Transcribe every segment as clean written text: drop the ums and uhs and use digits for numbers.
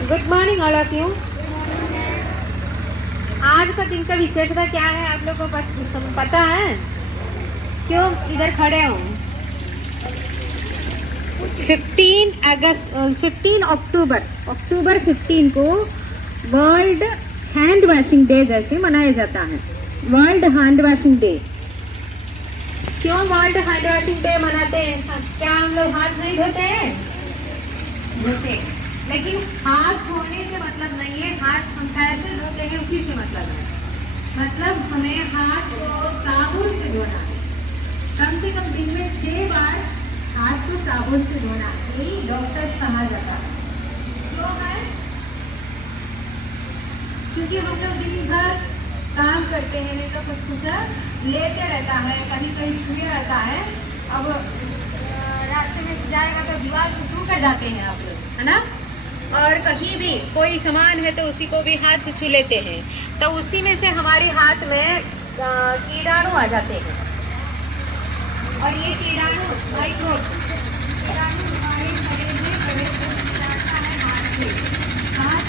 Good morning all of you. आज का दिन का विशेषता क्या है आप लोगों को पता है? क्यों इधर खड़े हो? 15 अक्टूबर 15 को वर्ल्ड हैंड वॉशिंग डे जैसे मनाया जाता है। World hand washing day. क्यों वर्ल्ड हैंड वॉशिंग डे मनाते हैं? क्या हम लोग हाथ नहीं धोते हैं? धोते, लेकिन हाथ धोने से मतलब नहीं है, हाथ हम कैसे धोते हैं उसी से मतलब है। मतलब हमें हाथ को साबुन से धोना है, कम से कम दिन में 6 बार हाथ को साबुन से धोना, यही डॉक्टर कहा जाता है। क्यों है? क्योंकि हम लोग दिन भर काम करते हैं, नहीं तो कुछ लेते रहता है, कहीं कहीं छुए रहता है। अब रास्ते में जाएगा तो दीवार को छू कर जाते हैं आप लोग, है ना? और कहीं भी कोई सामान है तो उसी को भी हाथ से छू लेते हैं, तो उसी में से हमारे हाथ में कीटाणु आ जाते हैं। और ये कीटाणु कीटाणु हमारे शरीर में प्रवेश करता है हाथ से। हाथ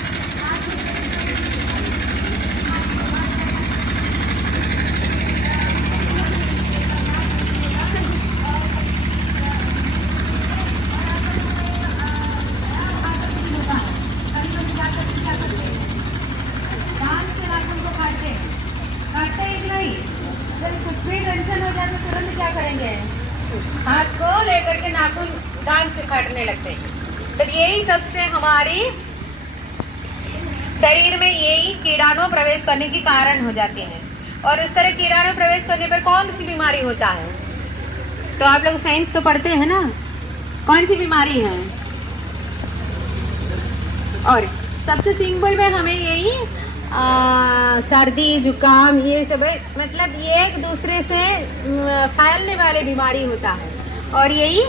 कुछ भी टेंशन हो जाए तो तुरंत क्या करेंगे? हाथ को लेकर के नाखून दांत से काटने लगते हैं। तो यही सबसे हमारी शरीर में यही कीटाणु प्रवेश करने के कारण हो जाते हैं। और उस तरह कीटाणु प्रवेश करने पर कौन सी बीमारी होता है? तो आप लोग साइंस तो पढ़ते हैं ना, कौन सी बीमारी है? और सबसे सिंपल में हमें यही सर्दी जुकाम ये सब है, मतलब ये एक दूसरे से फैलने वाले बीमारी होता है, और यही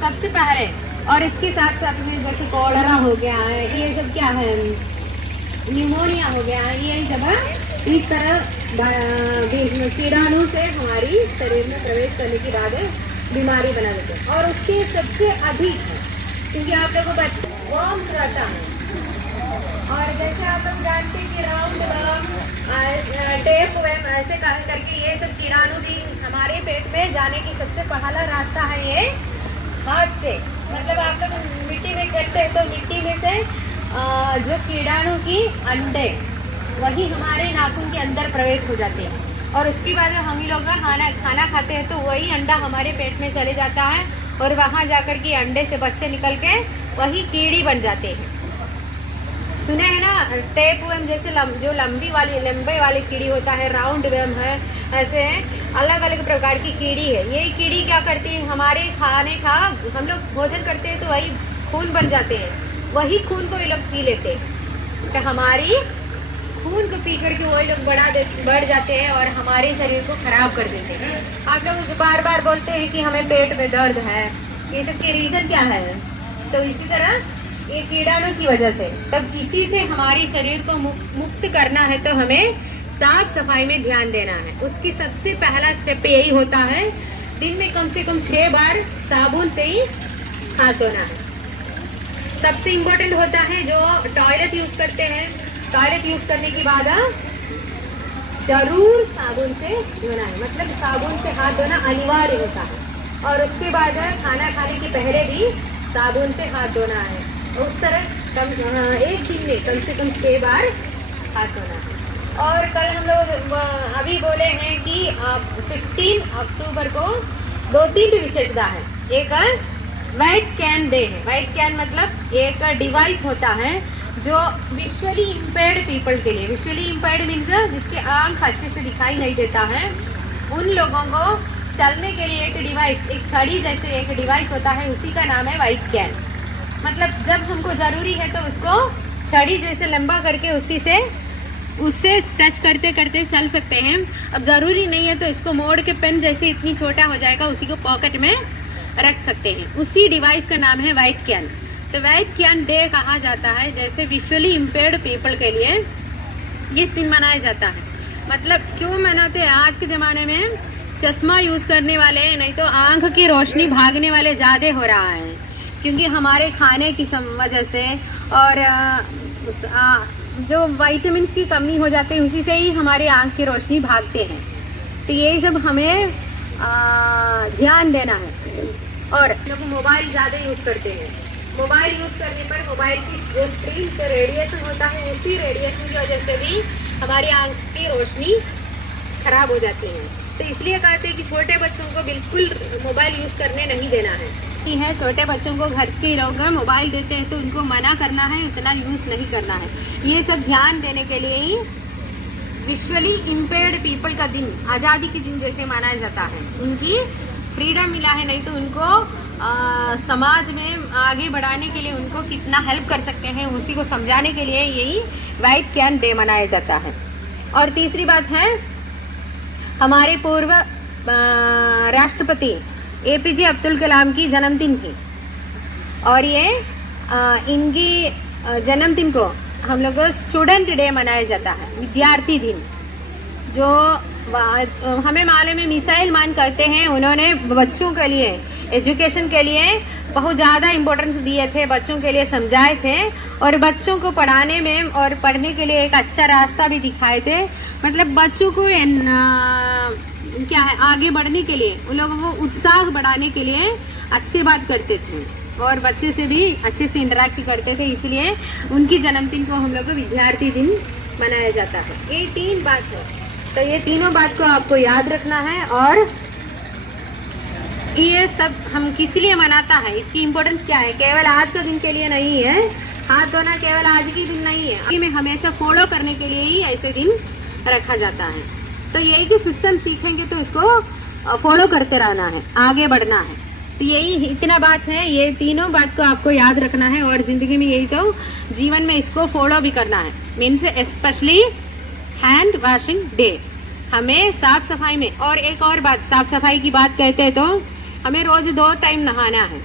सबसे पहले। और इसके साथ साथ में जैसे कॉलरा हो गया है, ये सब क्या है, न्यूमोनिया हो गया है, ये सब इस तरह कीटाणु से हमारी शरीर में प्रवेश करने के बाद बीमारी बना देते हैं। और उसके सबसे अधिक है क्योंकि आप लोगों को वर्म्स रहता है। और जैसे आप लोग जानते हैं कि राउंड टेप वर्म ऐसे करके ये सब कीटाणु भी हमारे पेट में जाने की सबसे पहला रास्ता है ये हाथ से। मतलब आप लोग मिट्टी में करते हैं तो मिट्टी में से जो कीटाणु की अंडे वही हमारे नाखून के अंदर प्रवेश हो जाते हैं। और उसके बाद हम ही लोग खाना खाते हैं तो वही अंडा हमारे पेट में चले जाता है, और वहाँ जाकर के अंडे से बच्चे निकल के वही कीड़ी बन जाते हैं। सुने हैं ना, टेप वर्म जैसे जो लंबे वाली कीड़ी होता है, राउंड वर्म है, ऐसे अलग अलग प्रकार की कीड़ी है। ये कीड़ी क्या करती है, हमारे खाने का हम लोग भोजन करते हैं तो वही खून बन जाते हैं, वही खून को ये लोग पी लेते हैं। तो हमारी खून को पी करके वही लोग बढ़ जाते हैं और हमारे शरीर को खराब कर देते हैं। आप लोग बार बार बोलते हैं कि हमें पेट में दर्द है, ये सब के रीज़न क्या है? तो इसी तरह ये कीटाणु की वजह से। तब इसी से हमारी शरीर को मुक्त करना है तो हमें साफ सफाई में ध्यान देना है। उसकी सबसे पहला स्टेप यही होता है, दिन में कम से कम 6 बार साबुन से ही हाथ धोना है। सबसे इम्पोर्टेंट होता है जो टॉयलेट यूज करते हैं, टॉयलेट यूज करने के बाद जरूर साबुन से धोना है, मतलब साबुन से हाथ धोना अनिवार्य होता है। और उसके बाद खाना खाने के पहले भी साबुन से हाथ धोना है। उस तरह एक दिन में कम से कम 6 बार हाथ धोना है। और कल हम लोग अभी बोले हैं कि 15 अक्टूबर को 2-3 विशेषता है। एक व्हाइट कैन डे है। व्हाइट कैन मतलब एक डिवाइस होता है जो विजुअली इम्पेयर्ड पीपल के लिए, विजुअली इम्पेयर्ड मीन्स जिसके आंख अच्छे से दिखाई नहीं देता है, उन लोगों को चलने के लिए एक डिवाइस, एक छड़ी जैसे एक डिवाइस होता है, उसी का नाम है व्हाइट कैन। मतलब जब हमको ज़रूरी है तो उसको छड़ी जैसे लंबा करके उससे टच करते करते चल सकते हैं। अब ज़रूरी नहीं है तो इसको मोड़ के पेन जैसे इतनी छोटा हो जाएगा, उसी को पॉकेट में रख सकते हैं। उसी डिवाइस का नाम है व्हाइट कैन। तो व्हाइट कैन डे कहा जाता है जैसे विजुअली इम्पेयर्ड पीपल के लिए इस दिन मनाया जाता है। मतलब क्यों मनाते हैं? आज के ज़माने में चश्मा यूज़ करने वाले, नहीं तो आँख की रोशनी भागने वाले ज़्यादा हो रहा है। क्योंकि हमारे खाने की वजह से और जो विटामिन की कमी हो जाती है उसी से ही हमारी आँख की रोशनी भागते हैं। तो यही सब हमें ध्यान देना है। और लोग मोबाइल ज़्यादा यूज़ करते हैं। मोबाइल यूज़ करने पर मोबाइल की जो स्क्रीन से रेडिएशन होता है उसी रेडिएशन की वजह से भी हमारी आँख की रोशनी खराब हो जाती है। तो इसलिए कहते हैं कि छोटे बच्चों को बिल्कुल मोबाइल यूज़ करने नहीं देना है। छोटे बच्चों को घर के लोग मोबाइल देते हैं तो उनको मना करना है, उतना यूज़ नहीं करना है। ये सब ध्यान देने के लिए ही विजुअली इम्पेयर्ड पीपल का दिन आज़ादी के दिन जैसे मनाया जाता है। उनकी फ्रीडम मिला है, नहीं तो उनको समाज में आगे बढ़ाने के लिए उनको कितना हेल्प कर सकते हैं उसी को समझाने के लिए यही व्हाइट कैन डे मनाया जाता है। और तीसरी बात है, हमारे पूर्व राष्ट्रपति APJ अब्दुल कलाम की जन्मदिन थी और ये इनकी जन्मदिन को हम लोग स्टूडेंट डे मनाया जाता है, विद्यार्थी दिन। जो हमें मालूम में मिसाइल मान करते हैं, उन्होंने बच्चों के लिए एजुकेशन के लिए बहुत ज़्यादा इम्पोर्टेंस दिए थे, बच्चों के लिए समझाए थे और बच्चों को पढ़ाने में और पढ़ने के लिए एक अच्छा रास्ता भी दिखाए थे। मतलब बच्चों को क्या है आगे बढ़ने के लिए, उन लोगों को उत्साह बढ़ाने के लिए अच्छी बात करते थे और बच्चे से भी अच्छे से इंटरेक्ट करते थे। इसलिए उनकी जन्मदिन को हम लोग विद्यार्थी दिन मनाया जाता है। ये 3 बात है, तो ये तीनों बात को आपको याद रखना है। और ये सब हम किस लिए मनाता है, इसकी इम्पोर्टेंस क्या है, केवल आज का दिन के लिए नहीं है। हाथ धोना केवल आज के दिन नहीं है, में हमेशा फॉलो करने के लिए ही ऐसे दिन रखा जाता है। तो यही कि सिस्टम सीखेंगे तो इसको फॉलो करते रहना है, आगे बढ़ना है। तो यही इतना बात है, ये तीनों बात को आपको याद रखना है और ज़िंदगी में यही तो जीवन में इसको फॉलो भी करना है। Means specially hand washing day, हमें साफ सफाई में। और एक और बात, साफ सफाई की बात कहते हैं तो हमें रोज़ 2 टाइम नहाना है।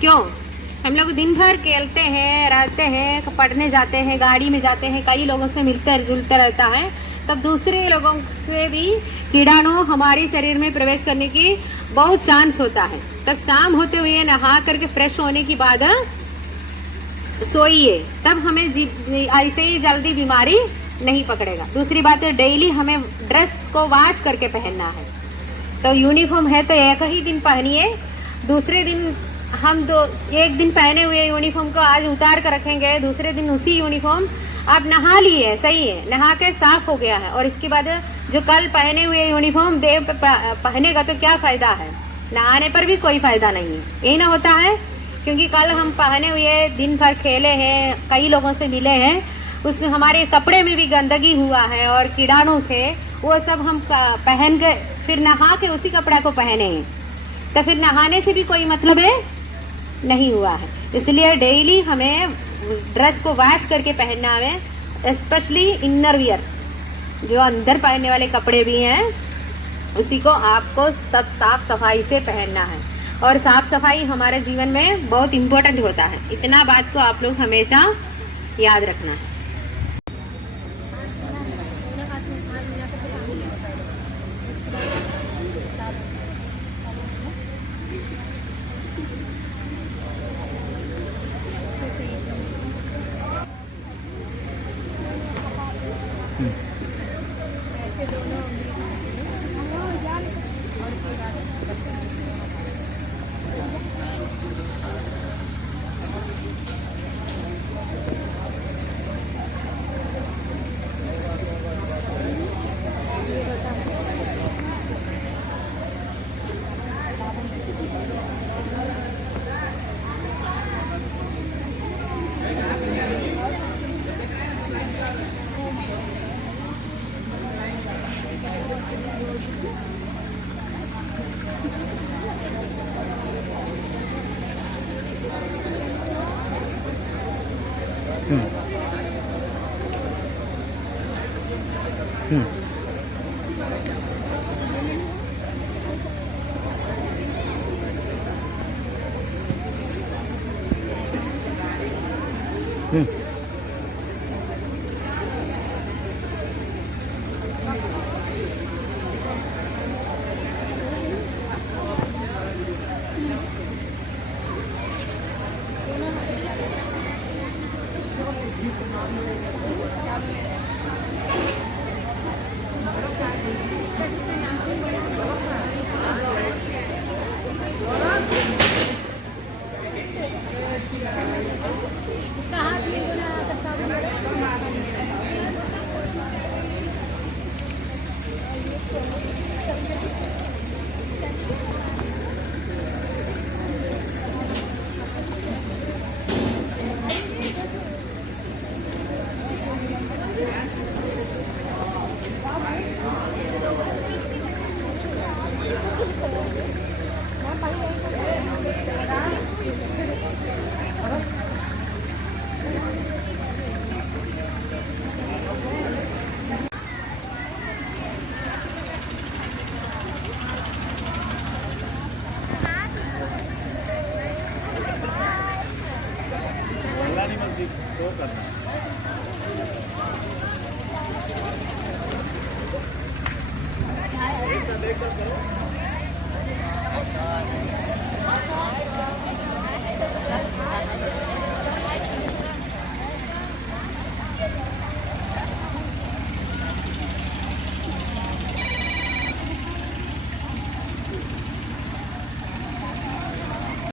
क्यों? हम लोग दिन भर खेलते हैं, रहते हैं, पढ़ने जाते हैं, गाड़ी में जाते हैं, कई लोगों से मिलते जुलते रहता है, तब दूसरे लोगों से भी कीटाणु हमारे शरीर में प्रवेश करने की बहुत चांस होता है। तब शाम होते हुए नहा करके फ्रेश होने के बाद सोइए, तब हमें ऐसे ही जल्दी बीमारी नहीं पकड़ेगा। दूसरी बात है, डेली हमें ड्रेस को वॉश करके पहनना है। तो यूनिफॉर्म है तो एक ही दिन पहनिए, दूसरे दिन हम एक दिन पहने हुए यूनिफॉर्म को आज उतार कर रखेंगे, दूसरे दिन उसी यूनिफॉर्म आप नहा लिए, सही है, नहा के साफ हो गया है, और इसके बाद जो कल पहने हुए यूनिफॉर्म देव पहनेगा तो क्या फ़ायदा है, नहाने पर भी कोई फ़ायदा नहीं है। यही ना होता है, क्योंकि कल हम पहने हुए दिन भर खेले हैं, कई लोगों से मिले हैं, उसमें हमारे कपड़े में भी गंदगी हुआ है और कीटाणु थे, वो सब हम पहन के फिर नहा के उसी कपड़ा को पहने हैं, तो फिर नहाने से भी कोई मतलब है नहीं हुआ है। इसलिए डेली हमें ड्रेस को वॉश करके पहनना है, स्पेशली इनर वियर, जो अंदर पहनने वाले कपड़े भी हैं उसी को आपको सब साफ सफाई से पहनना है। और साफ सफाई हमारे जीवन में बहुत इम्पोर्टेंट होता है, इतना बात को आप लोग हमेशा याद रखना है। इसका हाथ नहीं बना तो कल्याणी मस्जिद शो करना देख कर करो।